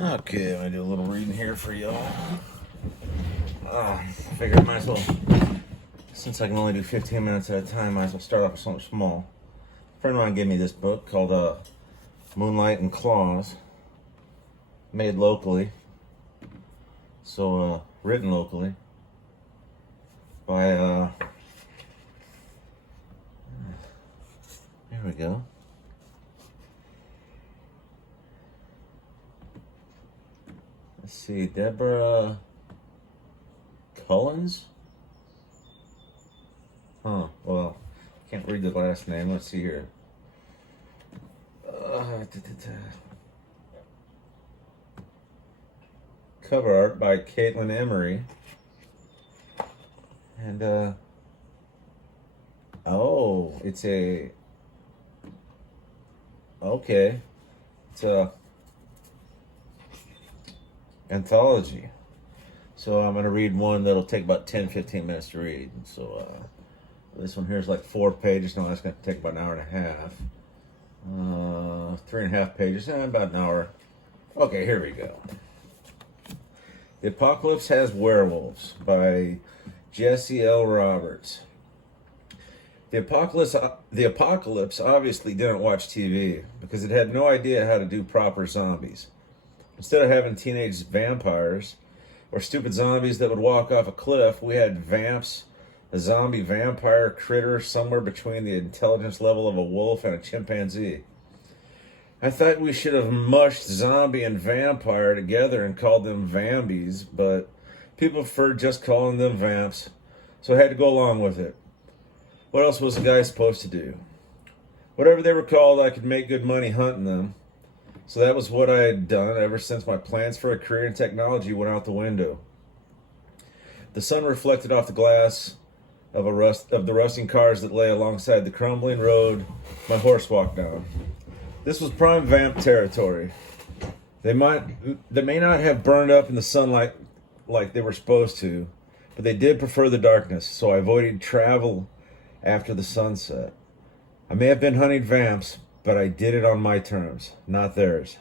Okay, I'm gonna do a little reading here for y'all. I figured I might as well, since I can only do 15 minutes at a time, might as well start off with something small. A friend of mine gave me this book called Moonlight and Claws, made locally, so written locally by there we go. Let's see, Deborah Cullens? Well, can't read the last name. Let's see here. Cover art by Caitlin Emery. And, it's a, okay. It's a anthology. So I'm going to read one that'll take about 10-15 minutes to read. So this one here is like 4 pages. No, that's going to take about an hour and a half. 3.5 pages, about an hour. Okay, here we go. The Apocalypse Has Werewolves by Jesse L. Roberts. The apocalypse obviously didn't watch TV because it had no idea how to do proper zombies. Instead of having teenage vampires or stupid zombies that would walk off a cliff, we had vamps, a zombie vampire critter somewhere between the intelligence level of a wolf and a chimpanzee. I thought we should have mushed zombie and vampire together and called them vambies, but people preferred just calling them vamps, so I had to go along with it. What else was a guy supposed to do? Whatever they were called, I could make good money hunting them. So that was what I had done ever since my plans for a career in technology went out the window. The sun reflected off the glass of the rusting cars that lay alongside the crumbling road my horse walked down. This was prime vamp territory. They may not have burned up in the sunlight like they were supposed to, but they did prefer the darkness, so I avoided travel after the sunset. I may have been hunting vamps, but I did it on my terms, not theirs.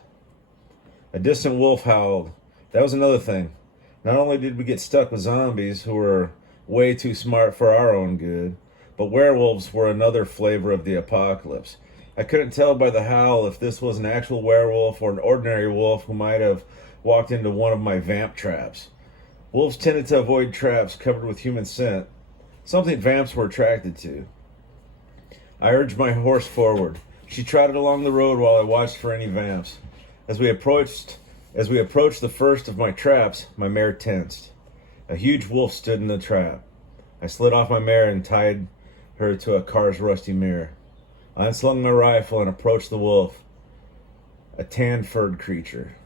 A distant wolf howled. That was another thing. Not only did we get stuck with zombies who were way too smart for our own good, but werewolves were another flavor of the apocalypse. I couldn't tell by the howl if this was an actual werewolf or an ordinary wolf who might have walked into one of my vamp traps. Wolves tended to avoid traps covered with human scent, something vamps were attracted to. I urged my horse forward. She trotted along the road while I watched for any vamps. As we approached the first of my traps, my mare tensed. A huge wolf stood in the trap. I slid off my mare and tied her to a car's rusty mirror. I unslung my rifle and approached the wolf, a tan-furred creature.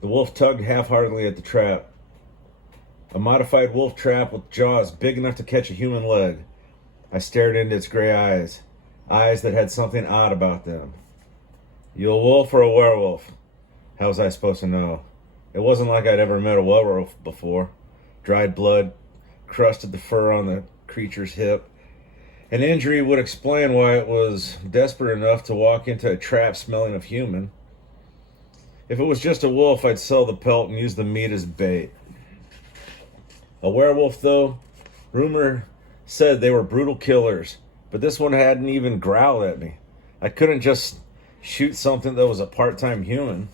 The wolf tugged half-heartedly at the trap. A modified wolf trap with jaws big enough to catch a human leg. I stared into its gray eyes that had something odd about them. You a wolf or a werewolf? How was I supposed to know? It wasn't like I'd ever met a werewolf before. Dried blood crusted the fur on the creature's hip. An injury would explain why it was desperate enough to walk into a trap smelling of human. If it was just a wolf, I'd sell the pelt and use the meat as bait. A werewolf, though, rumor said they were brutal killers, but this one hadn't even growled at me. I couldn't just shoot something that was a part-time human.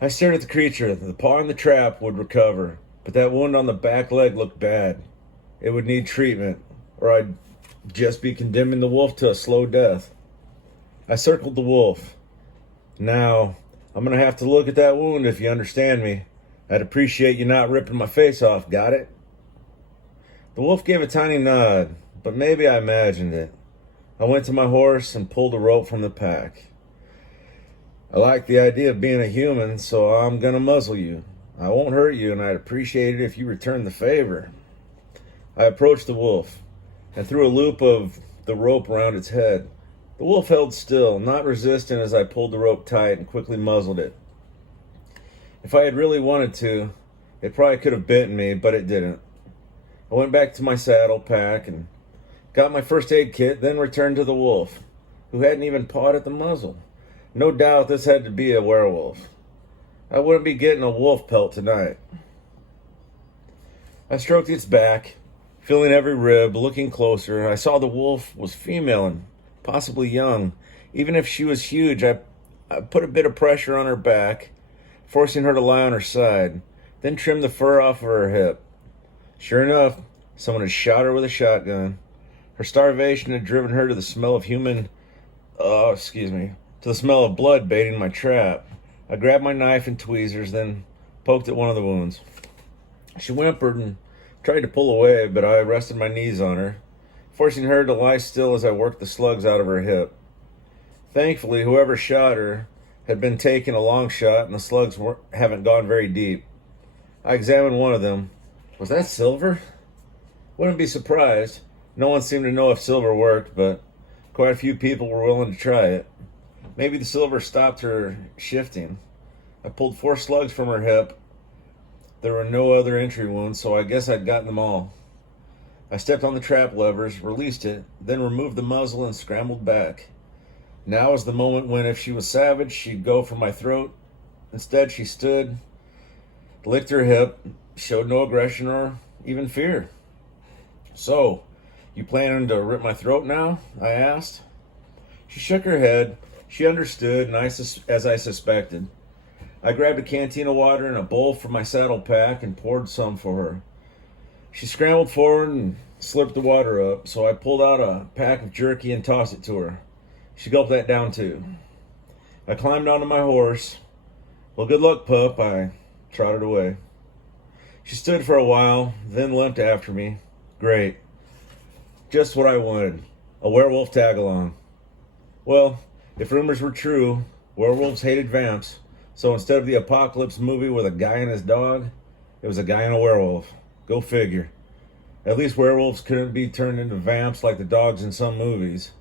I stared at the creature. The paw in the trap would recover, but that wound on the back leg looked bad. It would need treatment, or I'd just be condemning the wolf to a slow death. I circled the wolf. Now, I'm going to have to look at that wound if you understand me. I'd appreciate you not ripping my face off, got it? The wolf gave a tiny nod, but maybe I imagined it. I went to my horse and pulled a rope from the pack. I like the idea of being a human, so I'm going to muzzle you. I won't hurt you, and I'd appreciate it if you returned the favor. I approached the wolf and threw a loop of the rope around its head. The wolf held still, not resisting as I pulled the rope tight and quickly muzzled it. If I had really wanted to, it probably could have bitten me, but it didn't. I went back to my saddle pack and got my first aid kit, then returned to the wolf, who hadn't even pawed at the muzzle. No doubt this had to be a werewolf. I wouldn't be getting a wolf pelt tonight. I stroked its back, feeling every rib, looking closer. I saw the wolf was female and possibly young. Even if she was huge, I put a bit of pressure on her back, forcing her to lie on her side, then trimmed the fur off of her hip. Sure enough, someone had shot her with a shotgun. Her starvation had driven her to the smell of to the smell of blood baiting my trap. I grabbed my knife and tweezers, then poked at one of the wounds. She whimpered and tried to pull away, but I rested my knees on her, forcing her to lie still as I worked the slugs out of her hip. Thankfully, whoever shot her had been taking a long shot, and the slugs haven't gone very deep. I examined one of them. Was that silver? Wouldn't be surprised. No one seemed to know if silver worked, but quite a few people were willing to try it. Maybe the silver stopped her shifting. I pulled 4 slugs from her hip. There were no other entry wounds, so I guess I'd gotten them all. I stepped on the trap levers, released it, then removed the muzzle and scrambled back. Now was the moment when, if she was savage, she'd go for my throat. Instead, she stood, licked her hip, showed no aggression or even fear. So, you planning to rip my throat now? I asked. She shook her head. She understood, and as I suspected. I grabbed a canteen of water and a bowl from my saddle pack and poured some for her. She scrambled forward and slurped the water up, so I pulled out a pack of jerky and tossed it to her. She gulped that down too. I climbed onto my horse. Well, good luck, pup. I trotted away. She stood for a while, then limped after me. Great. Just what I wanted. A werewolf tag-along. Well, if rumors were true, werewolves hated vamps, so instead of the apocalypse movie with a guy and his dog, it was a guy and a werewolf. Go figure. At least werewolves couldn't be turned into vamps like the dogs in some movies.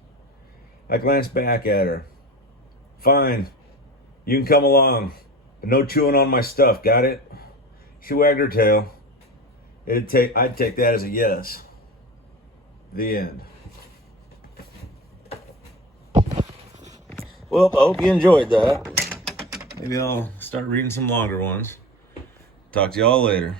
I glanced back at her. Fine. You can come along, but no chewing on my stuff, got it? She wagged her tail. I'd take that as a yes. The end. Well, I hope you enjoyed that. Maybe I'll start reading some longer ones. Talk to y'all later.